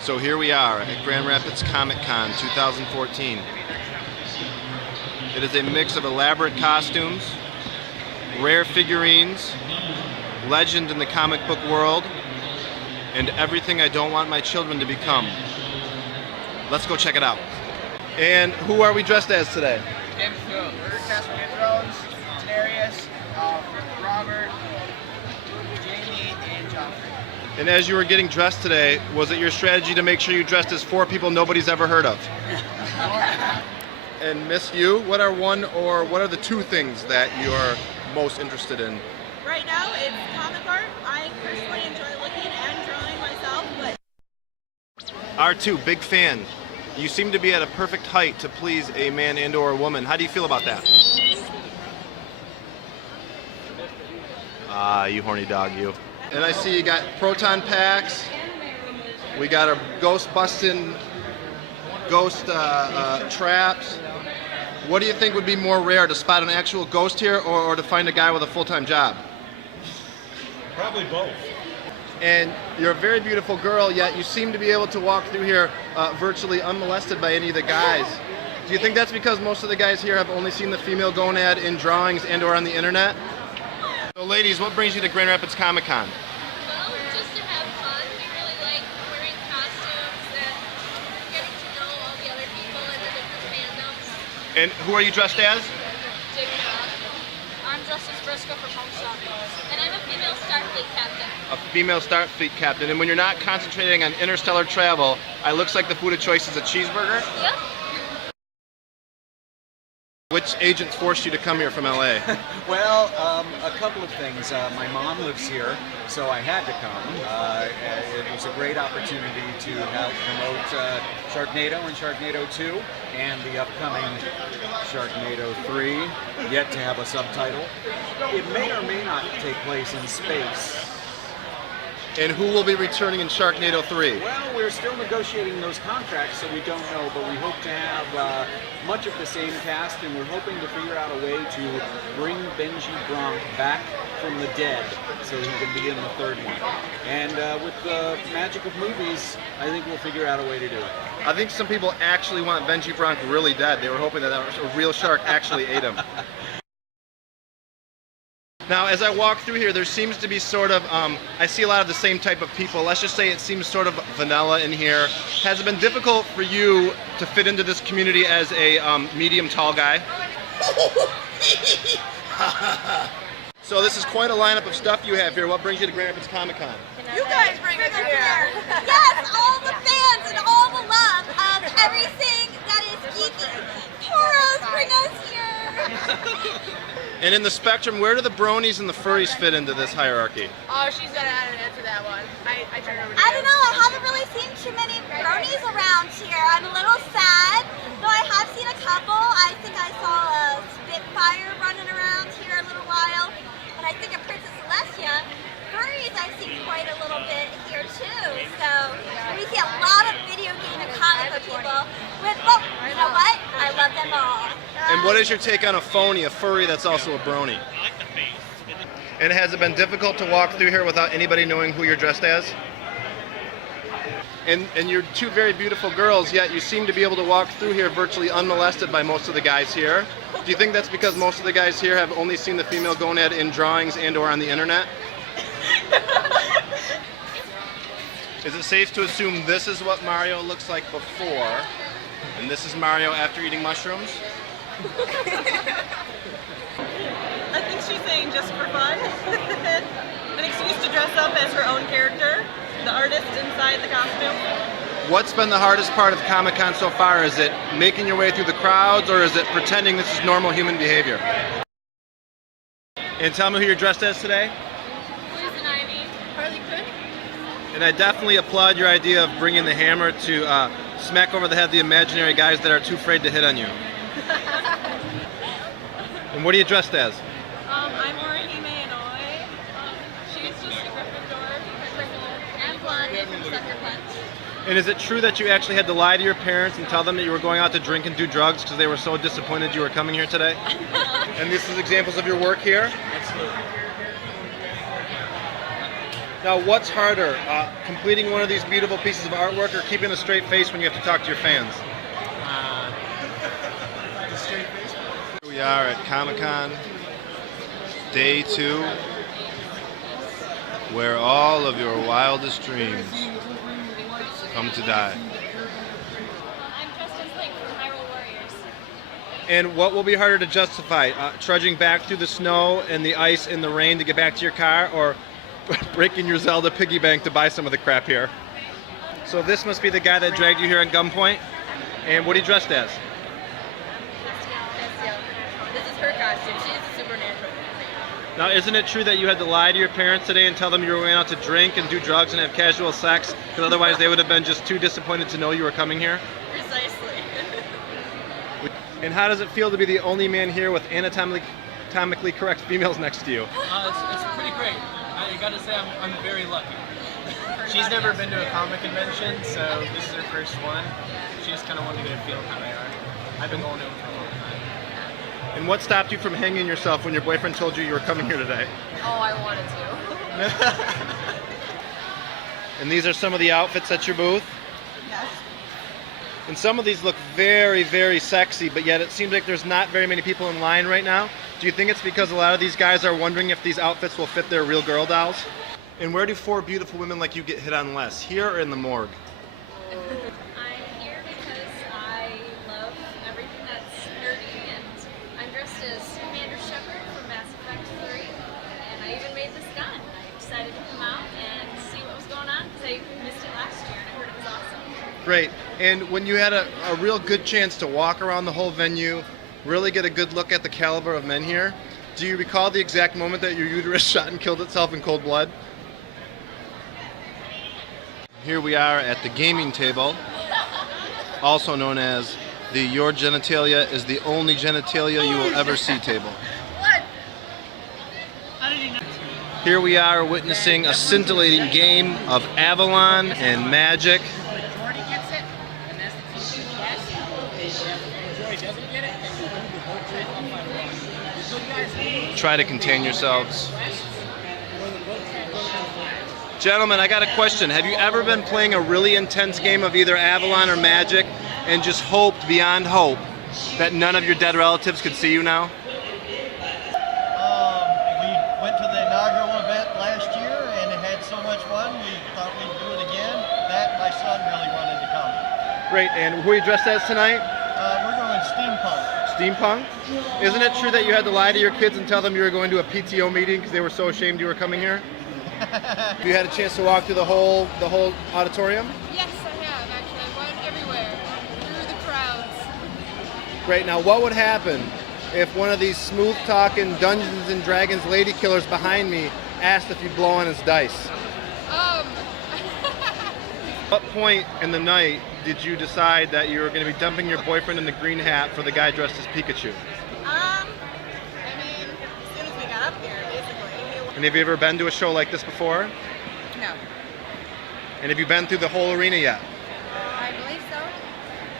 So here we are at Grand Rapids Comic Con 2014. It is a mix of elaborate costumes, rare figurines, legend in the comic book world, and everything I don't want my children to become. Let's go check it out. And who are we dressed as today? Game of Thrones. We're Casper Game of Thrones, Daenerys, Robert, Jamie, and Joffrey. And as you were getting dressed today, was it your strategy to make sure you dressed as 4 people nobody's ever heard of? And Miss Yu, what are the 2 things that you're most interested in? Right now, it's comic art. I personally enjoy looking and drawing myself, but R2, big fan. You seem to be at a perfect height to please a man and or a woman. How do you feel about that? Ah, you horny dog, you. And I see you got proton packs. We got our ghost busting, ghost traps. What do you think would be more rare, to spot an actual ghost here or to find a guy with a full-time job? Probably both. And you're a very beautiful girl, yet you seem to be able to walk through here virtually unmolested by any of the guys. Do you think that's because most of the guys here have only seen the female gonad in drawings and or on the internet? So ladies, what brings you to Grand Rapids Comic Con? Well, just to have fun. We really like wearing costumes and getting to know all the other people and the different fandoms. And who are you dressed as? I'm dressed as Briscoe from Homestuck. And I'm a female Starfleet captain. A female Starfleet captain. And when you're not concentrating on interstellar travel, it looks like the food of choice is a cheeseburger? Yep. Which agents forced you to come here from LA? Well, a couple of things. My mom lives here, so I had to come. It was a great opportunity to help promote Sharknado and Sharknado 2 and the upcoming Sharknado 3, yet to have a subtitle. It may or may not take place in space. And who will be returning in Sharknado 3? Well, we're still negotiating those contracts, so we don't know, but we hope to have much of the same cast, and we're hoping to figure out a way to bring Benji Bronk back from the dead so he can be in the 3rd one. And with the magic of movies, I think we'll figure out a way to do it. I think some people actually want Benji Bronk really dead. They were hoping that a real shark actually ate him. Now, as I walk through here, there seems to be sort of, I see a lot of the same type of people. Let's just say it seems sort of vanilla in here. Has it been difficult for you to fit into this community as a medium tall guy? So this is quite a lineup of stuff you have here. What brings you to Grand Rapids Comic Con? you guys bring us here. Yes, all the fans and all the love of everything that is geeky. Toros bring us here. And in the spectrum, where do the bronies and the furries fit into this hierarchy? Oh, she's gonna answer that one. I turned over to I you. don't know, I haven't really seen too many bronies around here. I'm a little sad, though I have seen a couple. I think I saw a Spitfire running around here a little while, and I think a Princess Celestia. Furries I've seen quite a little bit here too, so we see a lot of video game and comic book people with, well, you know what? I love them all. And what is your take on a phony, a furry that's also a brony? And has it been difficult to walk through here without anybody knowing who you're dressed as? And you're 2 very beautiful girls, yet you seem to be able to walk through here virtually unmolested by most of the guys here. Do you think that's because most of the guys here have only seen the female gonad in drawings and or on the internet? Is it safe to assume this is what Mario looks like before, and this is Mario after eating mushrooms? I think she's saying just for fun. An excuse to dress up as her own character, the artist inside the costume. What's been the hardest part of Comic-Con so far? Is it making your way through the crowds, or is it pretending this is normal human behavior? And tell me who you're dressed as today? Poison Ivy. Harley Quinn? And I definitely applaud your idea of bringing the hammer to smack over the head the imaginary guys that are too afraid to hit on you. And what are you dressed as? I'm Orihime Inouye. She's just a Gryffindor. And Blondie from Sucker Punch. And is it true that you actually had to lie to your parents and tell them that you were going out to drink and do drugs because they were so disappointed you were coming here today? And this is examples of your work here? Absolutely. Now, what's harder, completing one of these beautiful pieces of artwork or keeping a straight face when you have to talk to your fans? The straight face. Here we are at Comic-Con, day 2, where all of your wildest dreams come to die. I'm dressed as Link from Hyrule Warriors. And what will be harder to justify, trudging back through the snow and the ice and the rain to get back to your car, or breaking your Zelda piggy bank to buy some of the crap here? So this must be the guy that dragged you here at gunpoint. And what are you dressed as? This is her costume. She's a supernatural. Now, isn't it true that you had to lie to your parents today and tell them you were going out to drink and do drugs and have casual sex? Because otherwise they would have been just too disappointed to know you were coming here? Precisely. And how does it feel to be the only man here with anatomically correct females next to you? It's pretty great. I gotta say I'm very lucky. She's never been to a comic convention, so this is her first one. She just kind of wanted to get a feel of how they are. I've been going to them for a long time. And what stopped you from hanging yourself when your boyfriend told you you were coming here today? Oh, I wanted to. And these are some of the outfits at your booth? Yes. And some of these look very, very sexy, but yet it seems like there's not very many people in line right now. Do you think it's because a lot of these guys are wondering if these outfits will fit their real girl dolls? And where do 4 beautiful women like you get hit on less, here or in the morgue? I'm here because I love everything that's nerdy, and I'm dressed as Commander Shepard from Mass Effect 3, and I even made this gun. I decided to come out and see what was going on because I missed it last year and I heard it was awesome. Great. And when you had a real good chance to walk around the whole venue, really get a good look at the caliber of men here, do you recall the exact moment that your uterus shot and killed itself in cold blood? Here we are at the gaming table, also known as the Your Genitalia is the Only Genitalia You Will Ever See table. What? How did you know? Here we are witnessing a scintillating game of Avalon and Magic. Jordy gets it, and that's the key. Yes. Jordy doesn't get it, and Try to contain yourselves. Gentlemen, I got a question. Have you ever been playing a really intense game of either Avalon or Magic and just hoped beyond hope that none of your dead relatives could see you now? We went to the inaugural event last year and it had so much fun, we thought we'd do it again. That my son really wanted to come. Great, and who are you dressed as tonight? We're going steampunk. Steampunk? Isn't it true that you had to lie to your kids and tell them you were going to a PTO meeting because they were so ashamed you were coming here? You had a chance to walk through the whole auditorium? Yes, I have actually. I went everywhere, through the crowds. Great, now what would happen if one of these smooth-talking Dungeons and Dragons lady killers behind me asked if you'd blow on his dice? What point in the night did you decide that you were going to be dumping your boyfriend in the green hat for the guy dressed as Pikachu? I mean, as soon as we got up here, basically. And have you ever been to a show like this before? No. And have you been through the whole arena yet? I believe so.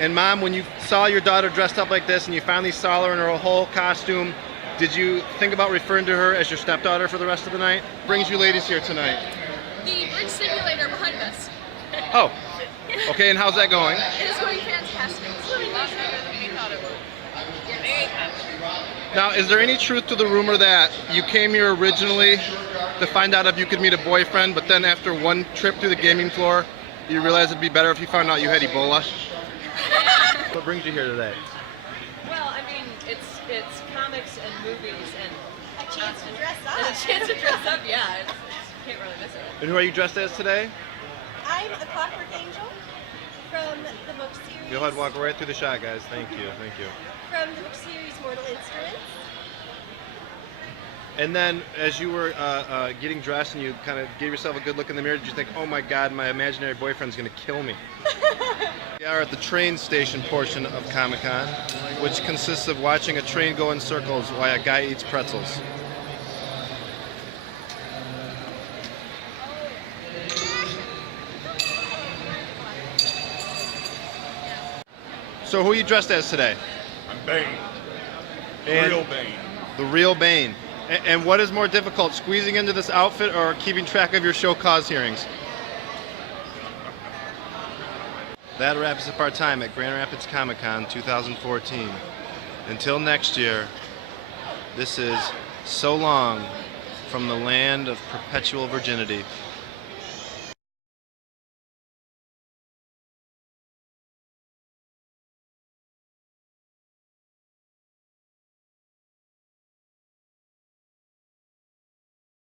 And Mom, when you saw your daughter dressed up like this and you finally saw her in her whole costume, did you think about referring to her as your stepdaughter for the rest of the night? Brings you ladies here tonight. The bridge simulator behind us. Oh, okay, and how's that going? It is going fantastic. It's a lot better than we thought it would. Yes. Now, is there any truth to the rumor that you came here originally to find out if you could meet a boyfriend, but then after one trip through the gaming floor, you realized it'd be better if you found out you had Ebola? What brings you here today? Well, I mean, it's comics and movies and A chance to dress up. and a chance to dress up. Yeah, you can't really miss it. And who are you dressed as today? I'm a Clockwork Angel from the book series. Go ahead, walk right through the shot, guys. Thank you, thank you. From the book series Mortal Instruments. And then, as you were getting dressed and you kind of gave yourself a good look in the mirror, did you think, oh my God, my imaginary boyfriend's going to kill me? We are at the train station portion of Comic-Con, which consists of watching a train go in circles while a guy eats pretzels. So who are you dressed as today? I'm Bane. And Real Bane. The real Bane. And what is more difficult, squeezing into this outfit or keeping track of your show cause hearings? That wraps up our time at Grand Rapids Comic Con 2014. Until next year, this is so long from the land of perpetual virginity.